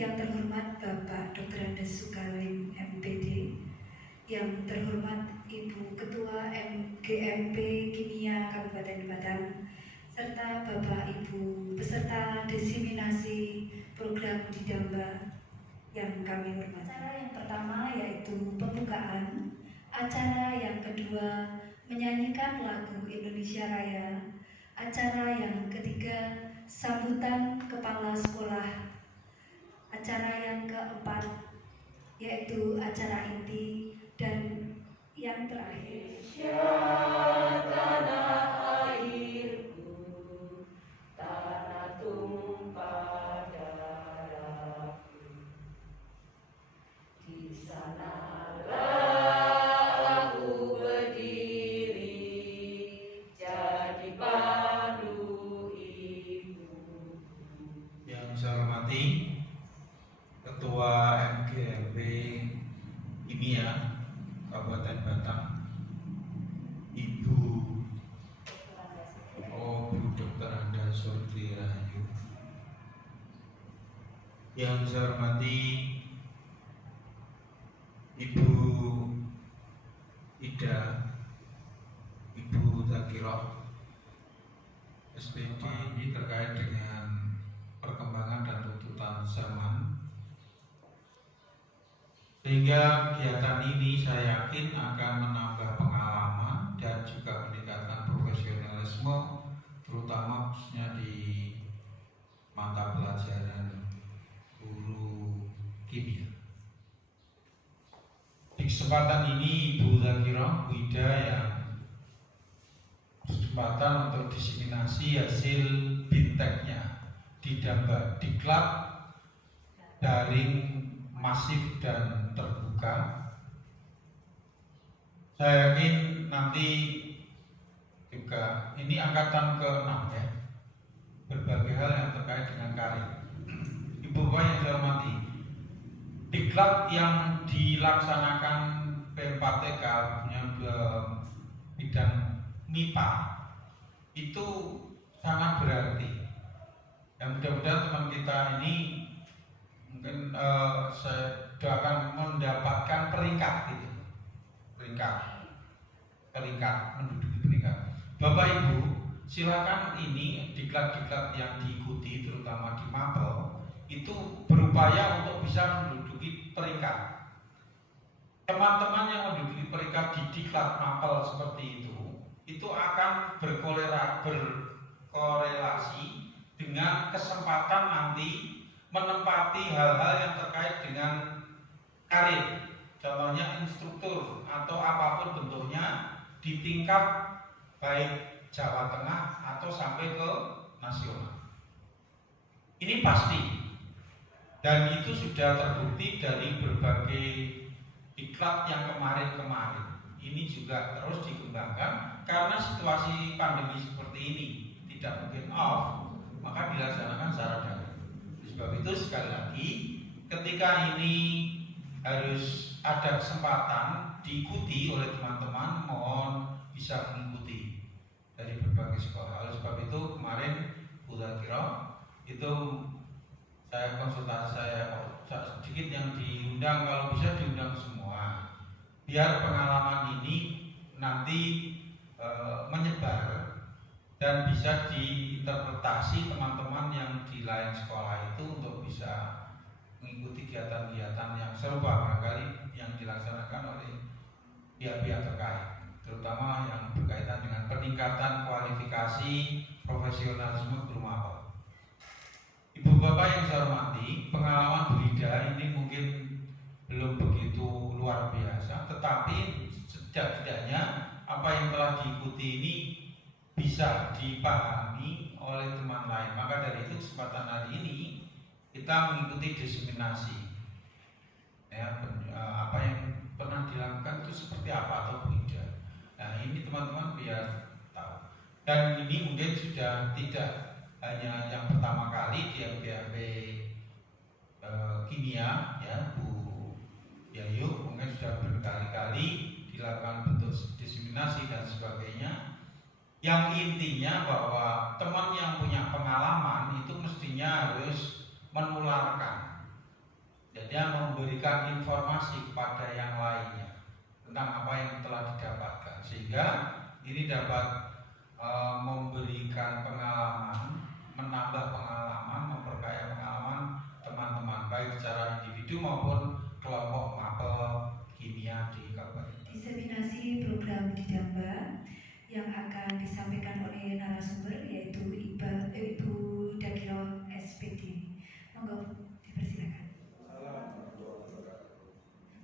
Yang terhormat Bapak Dr. Andes Sukaling MPD, yang terhormat Ibu Ketua MGMP Kimia Kabupaten Batang, serta Bapak Ibu peserta diseminasi program Didamba yang kami hormati. Acara yang pertama yaitu pembukaan, acara yang kedua menyanyikan lagu Indonesia Raya, acara yang ketiga sambutan kepala sekolah, acara yang keempat yaitu acara inti, dan yang terakhir tanah airku, tanah tumpah darahku, di sanalah aku berdiri jadi pandu ibu. Yang saya hormati Ketua MGMP Kimia Kabupaten Batang, Ibu Dr. Anda Surti Rahayu. Yang saya hormati Ibu Ida, Ibu Zakiroh, SPD terkait dengan perkembangan dan tuntutan zaman. Sehingga kegiatan ini saya yakin akan menambah pengalaman dan juga meningkatkan profesionalisme, terutama khususnya di mata pelajaran guru kimia. Di kesempatan ini Ibu Zakira, Bu Ida yang kesempatan untuk diseminasi hasil binteknya Didamba Diklat daring masif dan terbuka. Saya yakin nanti juga ini angkatan ke-6 ya, berbagai hal yang terkait dengan karir. Ibu Bapak yang saya hormati, diklat yang dilaksanakan P4TK punya bidang MIPA itu sangat berarti. Yang mudah-mudahan teman kita ini mungkin saya doakan mendapatkan peringkat gitu, peringkat menduduki peringkat. Bapak Ibu, silakan ini diklat-diklat yang diikuti terutama di Mapel itu berupaya untuk bisa menduduki peringkat. Teman-teman yang menduduki peringkat di diklat Mapel seperti itu akan berkorelasi dengan kesempatan nanti menempati hal-hal yang terkait dengan karir, contohnya instruktur atau apapun bentuknya di tingkat baik Jawa Tengah atau sampai ke nasional. Ini pasti, dan itu sudah terbukti dari berbagai diklat yang kemarin-kemarin. Ini juga terus dikembangkan karena situasi pandemi seperti ini tidak mungkin off, maka dilaksanakan secara daring. Sebab itu sekali lagi ketika ini harus ada kesempatan diikuti oleh teman-teman, mohon bisa mengikuti dari berbagai sekolah. Oleh sebab itu kemarin Bu Zakira itu saya konsultasi, saya sedikit yang diundang, kalau bisa diundang semua biar pengalaman ini nanti menyebar dan bisa diinterpretasi teman-teman yang di lain sekolah itu untuk bisa mengikuti kegiatan-kegiatan yang serupa barangkali yang dilaksanakan oleh pihak-pihak terkait, terutama yang berkaitan dengan peningkatan kualifikasi profesionalisme guru Mapel. Ibu Bapak yang saya hormati, pengalaman Bu Ida ini mungkin belum begitu luar biasa, tetapi setidaknya apa yang telah diikuti ini bisa dipahami oleh teman lain. Maka dari itu kesempatan hari ini kita mengikuti diseminasi ya, apa yang pernah dilakukan itu seperti apa atau tidak. Nah ini teman-teman biar tahu. Dan ini mungkin sudah tidak hanya yang pertama kali di MGMP Kimia ya Bu Yayu, mungkin sudah berkali-kali dilakukan bentuk diseminasi dan sebagainya. Yang intinya bahwa teman yang punya pengalaman itu mestinya harus menularkan Jadi dia memberikan informasi kepada yang lainnya tentang apa yang telah didapatkan, sehingga ini dapat memberikan pengalaman, menambah pengalaman, memperkaya pengalaman teman-teman baik secara individu maupun kelompok mapel kimia di Kabupaten. Diseminasi program Didamba yang akan disampaikan oleh narasumber yaitu Ibu Dakiro SPD. Monggo dipersilakan.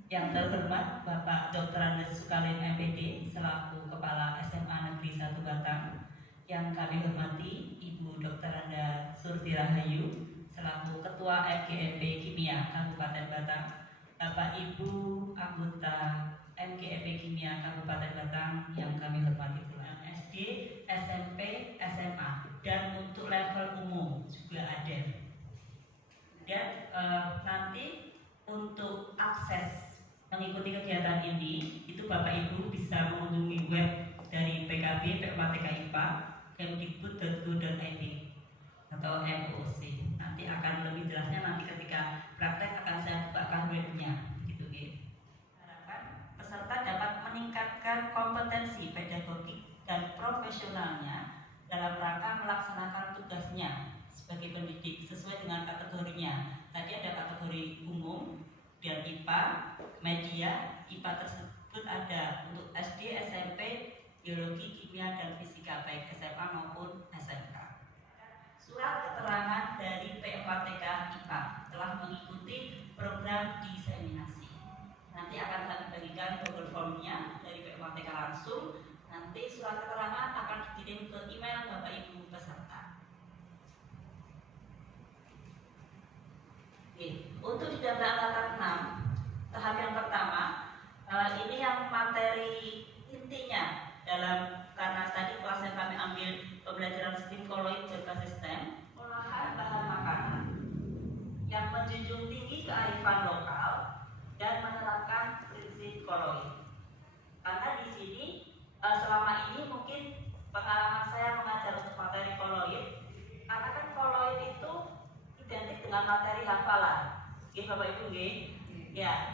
Yang terhormat Bapak Dr. Andes Sukalim MPD selaku Kepala SMA Negeri 1 Batang, yang kami hormati Ibu Dr. Anda Surti Rahayu selaku Ketua MGMP Kimia Kabupaten Batang, Bapak Ibu anggota MGMP Kimia Kabupaten Batang yang kami hormati pula SD, SMP, SMA, dan untuk level umum juga ada. Dan nanti untuk akses mengikuti kegiatan ini, itu Bapak Ibu bisa mengunjungi web dari PKB PKTK IPA kemdikbud.go.id atau MOC. Nanti akan lebih jelasnya nanti ketika praktek akan saya bukakan webnya, gitu ya. Harapan peserta dapat meningkatkan kompetensi pedagogik dan profesionalnya dalam rangka melaksanakan tugasnya sebagai pendidik sesuai dengan kategorinya. Tadi ada kategori umum dan IPA, media. IPA tersebut ada untuk SD, SMP, biologi, kimia, dan fisika baik SMA maupun SMK. Surat keterangan dari P4TK IPA telah mengikuti program diseminasi. Nanti akan kami bagikan Google Form-nya dari P4TK langsung. Nanti surat keterangan akan dikirim ke email Bapak Ibu peserta. Untuk di data angkatan 6 tahap yang pertama, ini yang materi intinya dalam, karena tadi kelas yang kami ambil pembelajaran sistem koloid berbasis STEM, olahan bahan makanan yang menjunjung tinggi kearifan lokal dan menerapkan prinsip koloid. Karena di sini selama ini mungkin pengalaman saya mengajar untuk materi koloid, karena kan koloid itu identik dengan materi hafalan. Oke, Bapak Ibu, ya.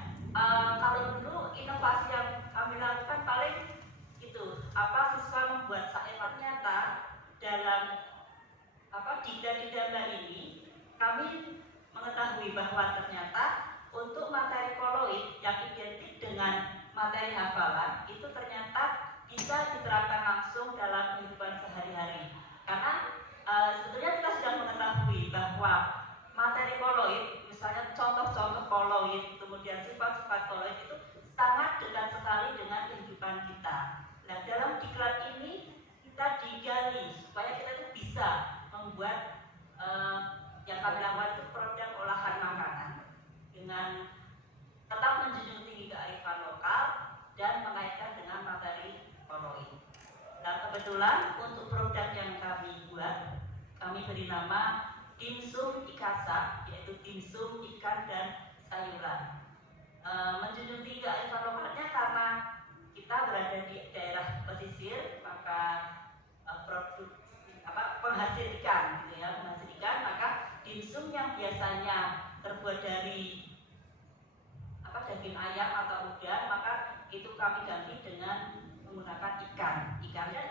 Kalau dulu inovasi yang kami lakukan paling itu siswa membuat syair. Ternyata dalam Didamba ini kami mengetahui bahwa ternyata untuk materi koloid yang identik dengan materi hafalan itu ternyata bisa diterapkan langsung dalam kehidupan sehari-hari. Karena sebetulnya kita sudah mengetahui bahwa materi koloid, misalnya contoh-contoh koloid, kemudian sifat-sifat koloid itu sangat dekat sekali dengan kehidupan kita. Nah, dalam diklat ini kita digali supaya kita itu bisa membuat yang kami lakukan itu produk olahan makanan dengan tetap menjunjung tinggi kearifan lokal dan mengaitkan dengan materi koloid. Nah, kebetulan untuk produk yang kami buat, kami beri nama dimsum ikasa, yaitu dimsum ikan dan sayuran. Menjunjung tinggi kearifan lokalnya karena kita berada di daerah pesisir, maka penghasil ikan, gitu ya, penghasil ikan, maka dimsum yang biasanya terbuat dari daging ayam atau udang, maka itu kami ganti dengan menggunakan ikan. Ikannya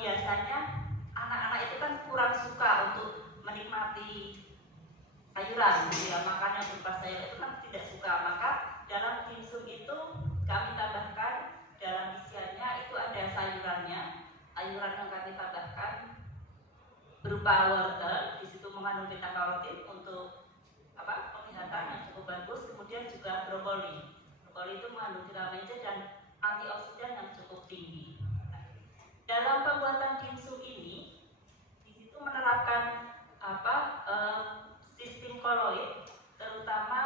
biasanya anak-anak itu kan kurang suka untuk menikmati sayuran, gitu ya, makan yang berupa sayur itu kan tidak suka. Maka dalam dimsum itu kami tambahkan dalam isiannya itu ada sayurannya. Sayuran yang kami tambahkan berupa wortel, di situ mengandung beta karotin untuk penglihatan yang cukup bagus. Kemudian juga brokoli. Brokoli itu mengandung vitamin C dan antioksidan yang cukup tinggi. Dalam pembuatan dimsum ini, di situ menerapkan sistem koloid, terutama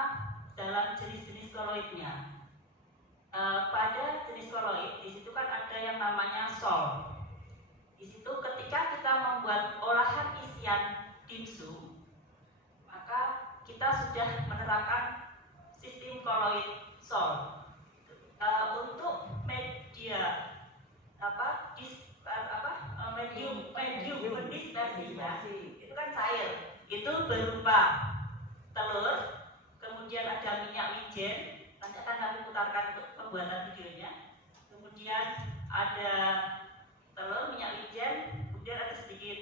dalam jenis-jenis koloidnya. Pada jenis koloid, di situ kan ada yang namanya sol. Di situ ketika kita membuat olahan isian dimsum, maka kita sudah menerapkan sistem koloid sol. Untuk media medium pendispersinya itu kan cair, itu berupa telur, kemudian kemudian ada minyak wijen, nanti akan kami putarkan untuk pembuatan videonya. Kemudian ada telur, minyak wijen, kemudian ada sedikit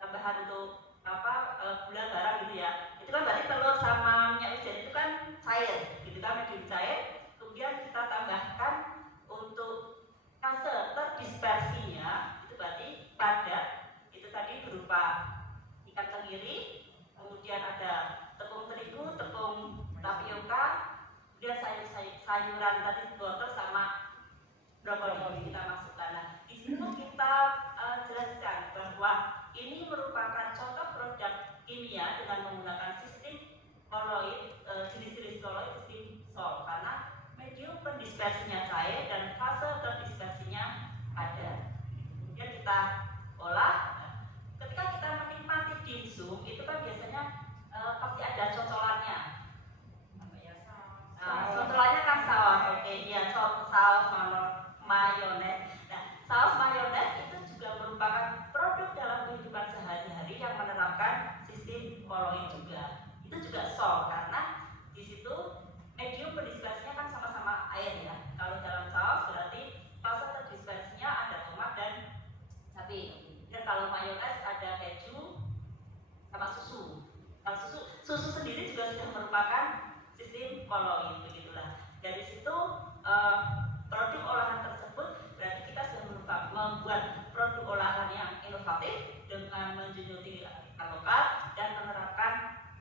tambahan untuk gula garam gitu ya. Itu kan berarti telur sama minyak wijen itu kan cair, gitu kan, medium cair. Kemudian kita tambahkan untuk fase terdispersinya, itu berarti padat, itu tadi berupa ikan tenggiri, kemudian ada tepung terigu, tepung tapioka, kemudian sayuran tadi wortel sama brokoli kita masukkan. Nah, di situ kita jelaskan bahwa ini merupakan contoh produk kimia dengan menggunakan sistem koloid, jenis-jenis koloid sistem SOL, karena medium pendispersinya cair dan fase terdispersinya padat. Kemudian kita olah. Ketika kita menikmati dimsum itu kan biasanya pasti ada cocolannya. Apa ya? Cocolannya kan saus. Oke, ya saus mayones. Nah, saus mayones itu juga merupakan produk dalam kehidupan sehari-hari yang menerapkan sistem koloid juga. Itu juga SOL karena di situ medium pendispersinya kan sama-sama air ya. Kalau dalam saus berarti fase terdispersinya ada tomat dan sapi. Dan kalau mayones ada keju sama susu. Kalau susu sendiri juga sudah merupakan sistem koloid, begitulah. Dari situ produk olahan tersebut berarti kita sudah membuat produk olahan yang inovatif dengan menjunjung tinggi etika lokal dan menerapkan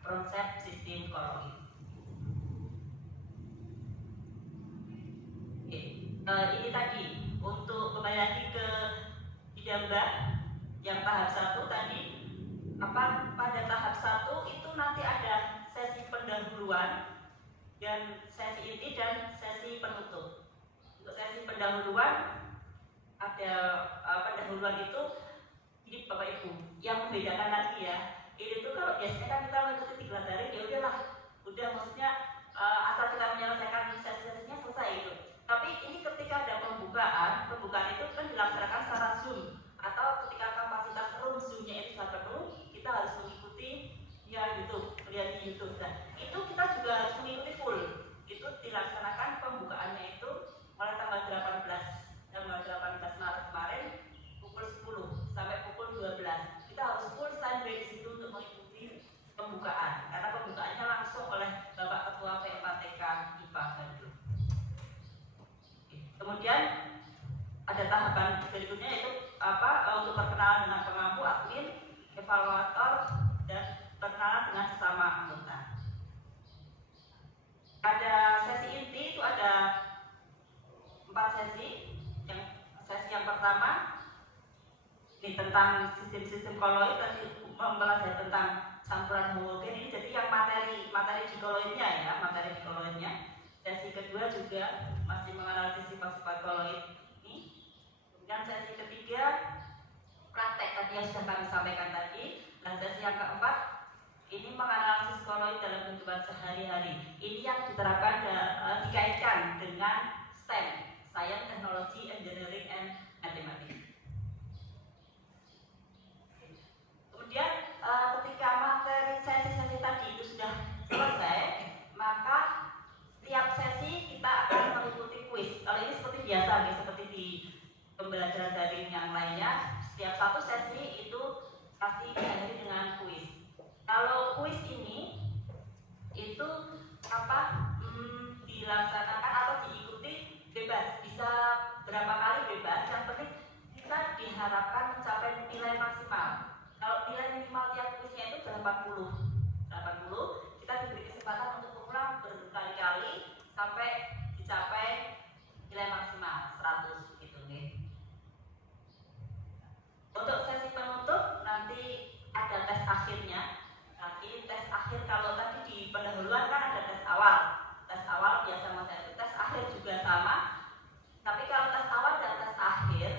konsep sistem koloid. Ini tadi untuk kembali lagi ke Idamba yang tahap 1 tadi, pada tahap 1 itu nanti ada sesi pendahuluan dan sesi inti dan sesi penutup. Untuk sesi pendahuluan ada pendahuluan itu ini Bapak Ibu yang membedakan lagi ya. Ini tuh kalau biasanya kan kita mengikuti 3 daring ya udahlah, udah maksudnya asal kita menyelesaikan sesi-sesinya selesai itu. Tapi ini ketika ada pembukaan itu kan dilaksanakan secara Zoom atau ketika kapasitas room Zoom-nya itu sudah penuh, kita harus mengikuti ya YouTube, melihat di YouTube. Nah, itu kita juga harus mengikuti full. Itu dilaksanakan pembukaannya itu mulai tanggal 18 Maret kemarin pukul 10 sampai pukul 12. Kita harus full standby di situ untuk mengikuti pembukaan karena pembukaannya langsung oleh Bapak Ketua P4TK IPA Bandung. Kemudian ada tahapan berikutnya itu untuk perkenalan dengan pengampu, admin, evaluator, dan perkenalan dengan sesama anggota. Ada sesi inti itu ada 4 sesi. Sesi yang pertama ini tentang sistem-sistem koloid, tadi mempelajari tentang campuran homogen ini, jadi yang materi di koloidnya ya, materi di koloidnya. Sesi kedua juga masih menganalisis sifat-sifat koloid ini. Kemudian sesi ketiga praktek tadi yang sudah kami sampaikan tadi. Dan sesi yang keempat ini menganalisis koloid dalam kehidupan sehari-hari. Ini yang diterapkan dikaitkan dengan STEM, Science, Technology, Engineering, and Mathematics. Kemudian ketika materi sesi-sesi tadi itu sudah selesai, maka tiap sesi kita akan mengikuti kuis. Kalau ini seperti biasa, ya, seperti di pembelajaran daring yang lainnya, setiap satu sesi itu pasti diakhiri dengan kuis. Kalau kuis ini itu dilaksanakan atau diikuti bebas, bisa berapa kali bebas. Yang penting kita diharapkan mencapai nilai maksimal. Kalau nilai minimal tiap kuisnya itu 80, kita diberi kesempatan untuk mengulang berkali-kali sampai dicapai nilai maksimal 100 gitu nih. Untuk sesi penutup nanti ada tes akhirnya. Nanti tes akhir, kalau tadi di pendahuluan kan ada tes awal. Tes awal biasa masa itu, tes akhir juga sama. Tapi kalau tes awal dan tes akhir,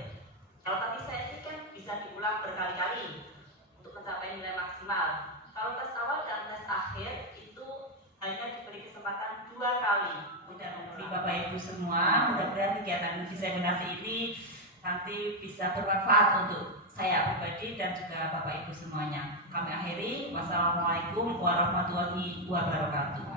kalau tadi sesi kan bisa diulang berkali-kali untuk mencapai nilai maksimal. Kalau tes awal dan tes akhir itu hanya diberi kesempatan 2 kali. Untuk Bapak Ibu semua, mudah-mudahan kegiatan diseminasi ini nanti bisa bermanfaat untuk saya pribadi dan juga Bapak Ibu semuanya. Kami akhiri. Wassalamualaikum warahmatullahi wabarakatuh.